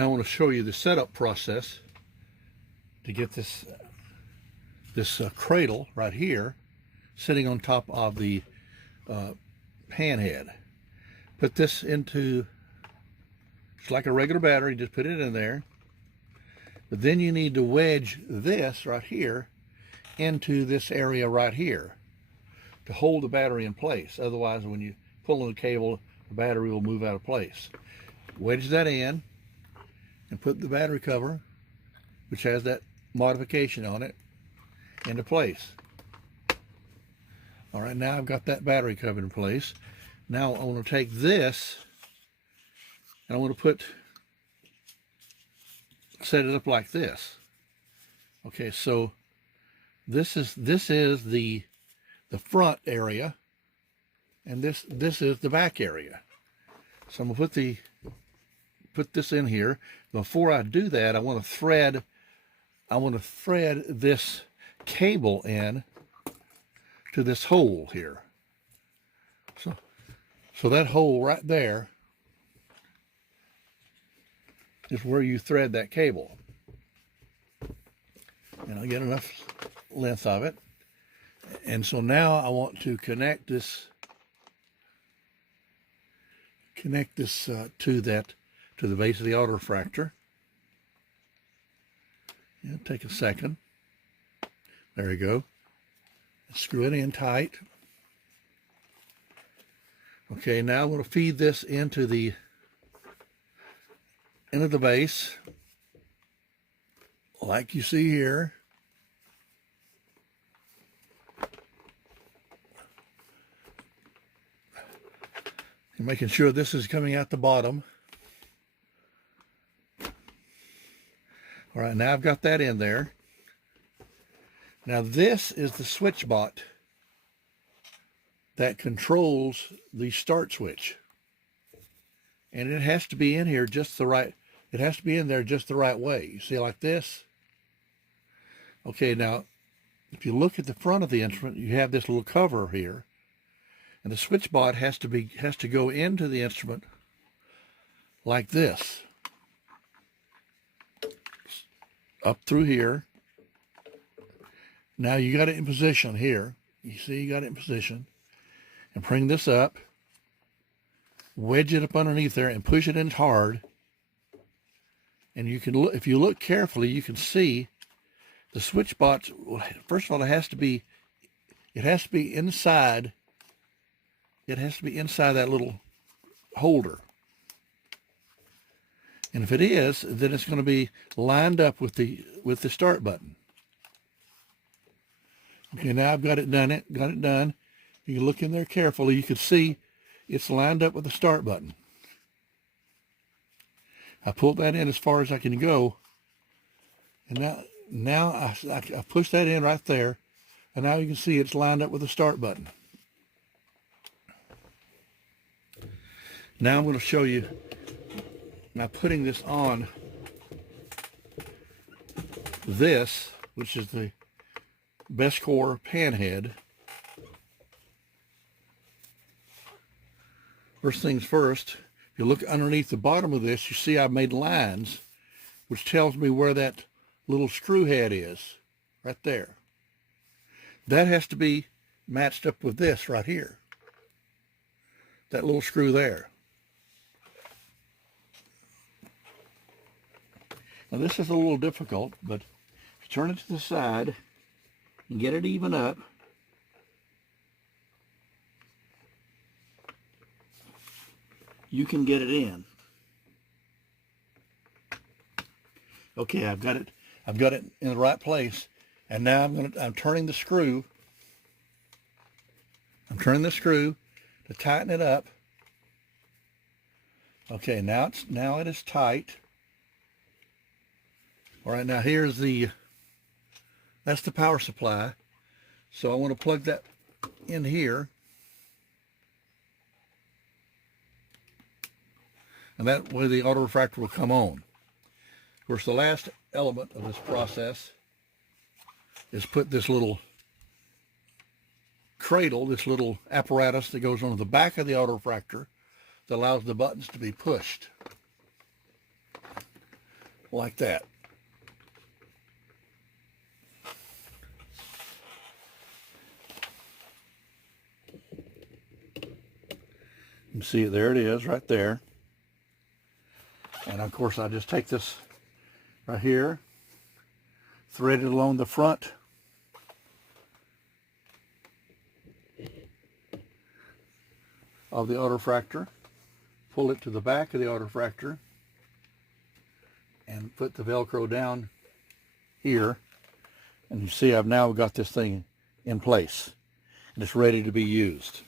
Now I want to show you the setup process to get this cradle right here sitting on top of the pan head. Put this into, it's like a regular battery, just put it in there. But then you need to wedge this right here into this area right here to hold the battery in place. Otherwise, when you pull on the cable, the battery will move out of place. Wedge that in and put the battery cover, which has that modification on it, into place. All right, now I've got that battery cover in place. Now I want to take this and I want to set it up like this. Okay, so this is the front area, and this is the back area. So I'm gonna put this in here. Before I do that, I want to thread this cable in to this hole here. So that hole right there is where you thread that cable. And I'll get enough length of it. And so now I want to connect this to the base of the Autorefractor. Yeah, take a second. There you go. Screw it in tight. Okay, now I'm going to feed this into the base, like you see here. And making sure this is coming out the bottom. All right, now I've got that in there. Now this is the switch bot that controls the start switch. And it has to be in here just the right, it has to be in there just the right way. You see, like this? Okay, now, if you look at the front of the instrument, you have this little cover here. And the switch bot has to go into the instrument like this. Up through here. Now you got it in position here. You see, you got it in position. And bring this up. Wedge it up underneath there and push it in hard. And you can look, if you look carefully, you can see the switch box. First of all, it has to be inside. It has to be inside that little holder. And if it is, then it's going to be lined up with the start button. Okay, now I've got it done. You can look in there carefully. You can see it's lined up with the start button. I pulled that in as far as I can go. And now I push that in right there. And now you can see it's lined up with the start button. Now I'm going to show you, now putting this on this, which is the BESCOR pan head. First things first, if you look underneath the bottom of this, you see I've made lines, which tells me where that little screw head is, right there. That has to be matched up with this right here, that little screw there. Now this is a little difficult, but if you turn it to the side and get it even up, you can get it in. Okay, I've got it in the right place, and now I'm turning the screw. I'm turning the screw to tighten it up. Okay, now it is tight. All right, now that's the power supply. So I want to plug that in here. And that way the Autorefractor will come on. Of course, the last element of this process is put this little cradle, this little apparatus that goes on the back of the Autorefractor that allows the buttons to be pushed. like that. You can see there it is right there. And of course I just take this right here, thread it along the front of the Autorefractor, pull it to the back of the Autorefractor, and put the Velcro down here. And you see I've now got this thing in place and it's ready to be used.